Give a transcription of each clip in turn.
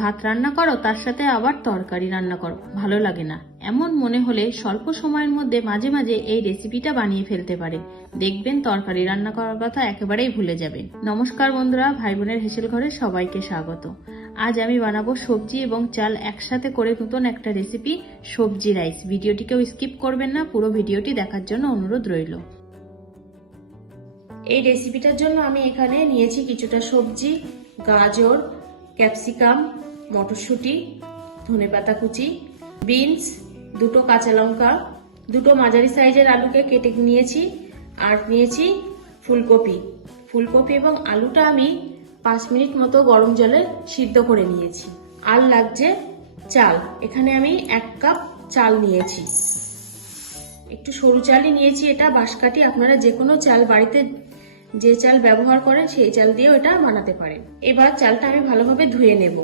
ভাত রান্না করো তার সাথে আবার তরকারি রান্না করো, ভালো লাগে না এমন মনে হলে স্বল্প সময়ের মধ্যে মাঝে মাঝে এই রেসিপিটা বানিয়ে ফেলতে পারে। দেখবেন তরকারি রান্না করার কথা একেবারেই ভুলে যাবে। নমস্কার বন্ধুরা, ভাই বোনের হেসেল ঘরে সবাইকে স্বাগত। আজ আমি বানাবো সবজি এবং চাল একসাথে করে নতুন একটা রেসিপি, সবজি রাইস। ভিডিওটিকেও স্কিপ করবেন না, পুরো ভিডিওটি দেখার জন্য অনুরোধ রইল। এই রেসিপিটার জন্য আমি এখানে নিয়েছি কিছুটা সবজি, গাজর, ক্যাপসিকাম, মটরশুঁটি, ধনেপাতা কুচি, বিনস, দুটো কাঁচা লঙ্কা, দুটো মাঝারি সাইজের আলুকে কেটে নিয়েছি, আর নিয়েছি ফুলকপি এবং আলুটা আমি 5 মিনিট মতো গরম জলে সিদ্ধ করে নিয়েছি। আর লাগছে চাল, এখানে আমি 1 কাপ চাল নিয়েছি। একটু সরু চালই নিয়েছি, এটা বাঁশকাঠি। আপনারা যে কোনো চাল, বাড়িতে যে চাল ব্যবহার করেন সেই চাল দিয়েও এটা বানাতে পারেন। এবার চালটা আমি ভালোভাবে ধুয়ে নেব।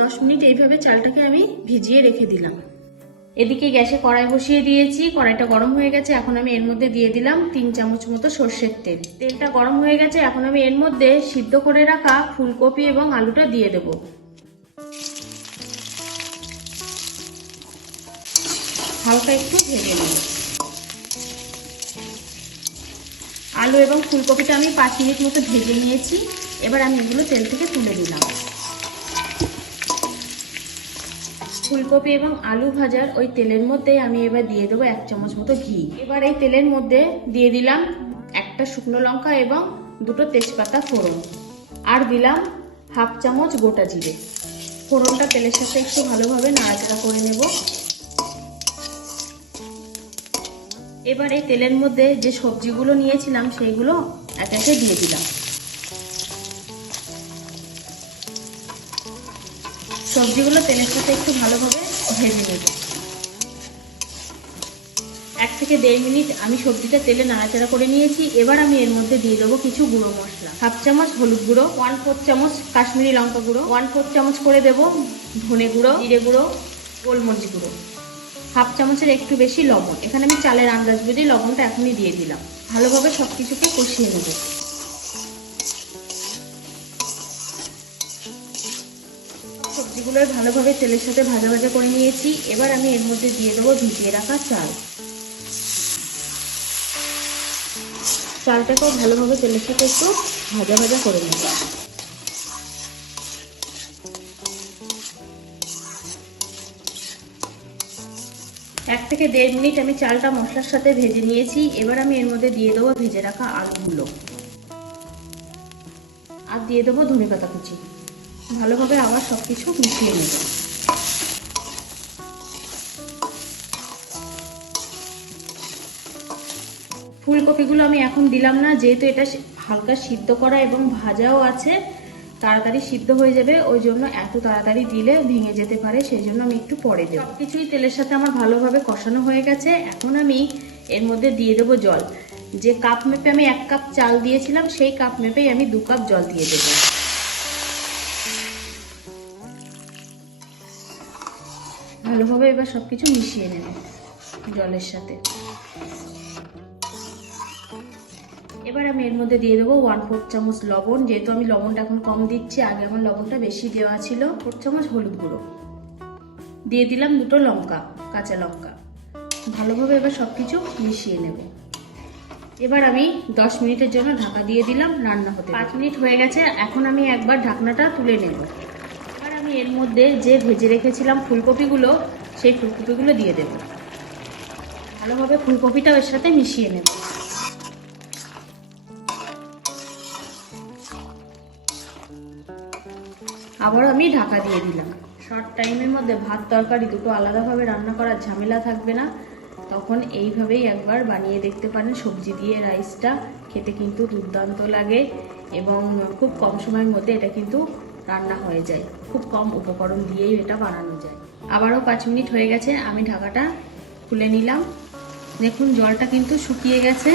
দশ মিনিট এইভাবে চালটাকে আমি ভিজিয়ে রেখে দিলাম। এদিকে গ্যাসে কড়াই বসিয়ে দিয়েছি, কড়াইটা গরম হয়ে গেছে। এখন আমি এর মধ্যে দিয়ে দিলাম 3 চামচ মতো সর্ষের তেল। তেলটা গরম হয়ে গেছে, এখন আমি এর মধ্যে সিদ্ধ করে রাখা ফুলকপি এবং আলুটা দিয়ে দেব। হালকা একটু ভেজে নেব। আলু এবং ফুলকপিটা আমি 5 মিনিট মতো ভেজে নিয়েছি। এবার আমি এগুলো তেল থেকে তুলে দিলাম। ফুলকপি এবং আলু ভাজার ওই তেলের মধ্যে আমি এবার দিয়ে দেবো 1 চামচ মতো ঘি। এবার এই তেলের মধ্যে দিয়ে দিলাম একটা শুকনো লঙ্কা এবং দুটো তেজপাতা ফোড়ন, আর দিলাম 1/2 চামচ গোটা জিরে। ফোড়নটা তেলের সাথে একটু ভালোভাবে নাড়াচাড়া করে নেব। এবার এই তেলের মধ্যে যে সবজিগুলো নিয়েছিলাম সেইগুলো একে একে দিয়ে দিলাম। সবজিগুলো তেলের সাথে একটু ভালোভাবে ভেজে নেব। 1 থেকে 1.5 মিনিট আমি সবজিটা তেলে নাড়াচাড়া করে নিয়েছি। এবার আমি এর মধ্যে দিয়ে দেবো কিছু গুঁড়ো মশলা। 1/2 চামচ হলুদ গুঁড়ো, 1/4 চামচ কাশ্মীরি লঙ্কা গুঁড়ো, 1/4 চামচ করে দেব ধনে গুঁড়ো, জিরে গুঁড়ো, গোলমরিচ গুঁড়ো, 1/2 চামচের একটু বেশি লবণ। এখানে আমি চালের আন্দাজ বুঝে লবণটা এখনই দিয়ে দিলাম। ভালোভাবে সবকিছুকে কষিয়ে নেব। সবজিগুলো ভালোভাবে তেলের সাথে ভাজা ভাজা করে নিয়েছি। এবার আমি এর মধ্যে দিয়ে দেবো ভিজিয়ে রাখা চাল। চালটাকেও ভালোভাবে তেলের সাথে একটু ভাজা ভাজা করে নেব। এক থেকে 1.5 মিনিট আমি চালটা মশলার সাথে ভেজে নিয়েছি। এবার আমি এর মধ্যে দিয়ে দেবো ভেজে রাখা আলুগুলো, আর দিয়ে দেবো ধনেপাতা কুচি। ভালোভাবে আবার সবকিছু মিশিয়ে নেব। ফুলকপিগুলো আমি এখন দিলাম না, যেহেতু এটা হালকা সিদ্ধ করা এবং ভাজাও আছে, তাড়াতাড়ি সিদ্ধ হয়ে যাবে। ওই জন্য এত তাড়াতাড়ি দিলে ভেঙে যেতে পারে, সেই জন্য আমি একটু পরে দেব। সবকিছুই তেলের সাথে আমার ভালোভাবে কষানো হয়ে গেছে। এখন আমি এর মধ্যে দিয়ে দেবো জল। যে কাপ মেপে আমি 1 কাপ চাল দিয়েছিলাম, সেই কাপ মেপেই আমি 2 কাপ জল দিয়ে দেবো। ভালোভাবে এবার সবকিছু মিশিয়ে নেব জলের সাথে। এবার আমি এর মধ্যে দিয়ে দেবো 1/4 চামচ লবণ। যেহেতু আমি লবণটা এখন কম দিচ্ছি, আগে আমার লবণটা বেশি দেওয়া ছিল। 4 চামচ হলুদ গুঁড়ো দিয়ে দিলাম, 2টো লঙ্কা, কাঁচা লঙ্কা। ভালোভাবে এবার সবকিছু মিশিয়ে নেব। এবার আমি 10 মিনিটের জন্য ঢাকা দিয়ে দিলাম রান্না হতে। 5 মিনিট হয়ে গেছে, এখন আমি একবার ঢাকনাটা তুলে নেব। এবার আমি এর মধ্যে যে ভেজে রেখেছিলাম ফুলকপিগুলো, সেই ফুলকপিগুলো দিয়ে দেব। ভালোভাবে ফুলকপিটাও এর সাথে মিশিয়ে নেব। আবার আমি ঢাকা দিয়ে দিলাম। শর্ট টাইমের মধ্যে ভাত তরকারি দুটো আলাদাভাবে রান্না করার ঝামেলা থাকবে না, তখন এইভাবেই একবার বানিয়ে দেখতে পারেন। সবজি দিয়ে রাইসটা খেতে কিন্তু দুর্দান্ত লাগে এবং খুব কম সময়ের মধ্যে এটা কিন্তু রান্না হয়ে যায়। খুব কম উপকরণ দিয়েই এটা বানানো যায়। আবারও 5 মিনিট হয়ে গেছে, আমি ঢাকাটা খুলে নিলাম। দেখুন জলটা কিন্তু শুকিয়ে গেছে।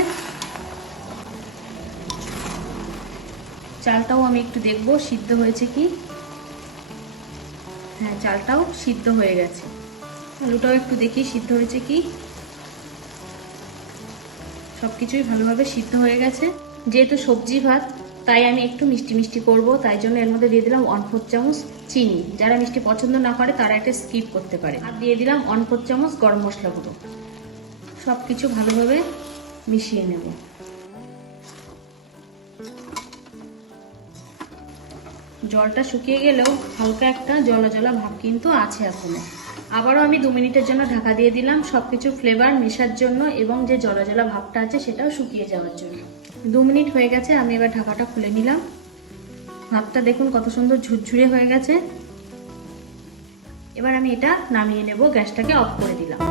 চালটাও আমি একটু দেখবো সিদ্ধ হয়েছে কি। হ্যাঁ, চালটাও সিদ্ধ হয়ে গেছে। আলুটাও একটু দেখি সিদ্ধ হয়েছে কি। সবকিছুই ভালোভাবে সিদ্ধ হয়ে গেছে। যেহেতু সবজি ভাত তাই আমি একটু মিষ্টি মিষ্টি করব, তাই জন্য এর মধ্যে দিয়ে দিলাম 1/4 চামচ চিনি। যারা মিষ্টি পছন্দ না করে তারা এটা স্কিপ করতে পারে। আর দিয়ে দিলাম 1/4 চামচ গরম মশলা গুঁড়ো। সব কিছু ভালোভাবে মিশিয়ে নেব। জলটা শুকিয়ে গেলেও হালকা একটা জলা জলা ভাব কিন্তু আছে এখনো। আবারও আমি 2 মিনিটের জন্য ঢাকা দিয়ে দিলাম, সবকিছু ফ্লেভার মেশার জন্য এবং যে জলা জলা ভাবটা আছে সেটাও শুকিয়ে যাওয়ার জন্য। 2 মিনিট হয়ে গেছে, আমি এবার ঢাকাটা খুলে নিলাম। ভাবটা দেখুন কত সুন্দর ঝুরঝুরে হয়ে গেছে। এবার আমি এটা নামিয়ে নেব, গ্যাসটাকে অফ করে দিলাম।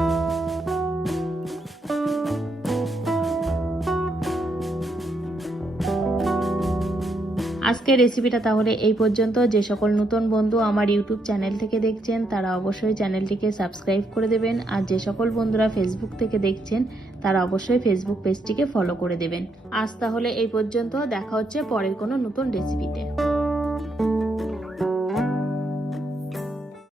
আজকের রেসিপিটা তাহলে এই পর্যন্ত। যে সকল নতুন বন্ধু আমার ইউটিউব চ্যানেল থেকে দেখছেন তারা অবশ্যই চ্যানেলটিকে সাবস্ক্রাইব করে দেবেন, আর যে সকল বন্ধুরা ফেসবুক থেকে দেখছেন তারা অবশ্যই ফেসবুক পেজটিকে ফলো করে দেবেন। আজ তাহলে এই পর্যন্ত, দেখা হচ্ছে পরের কোনো নতুন রেসিপিতে।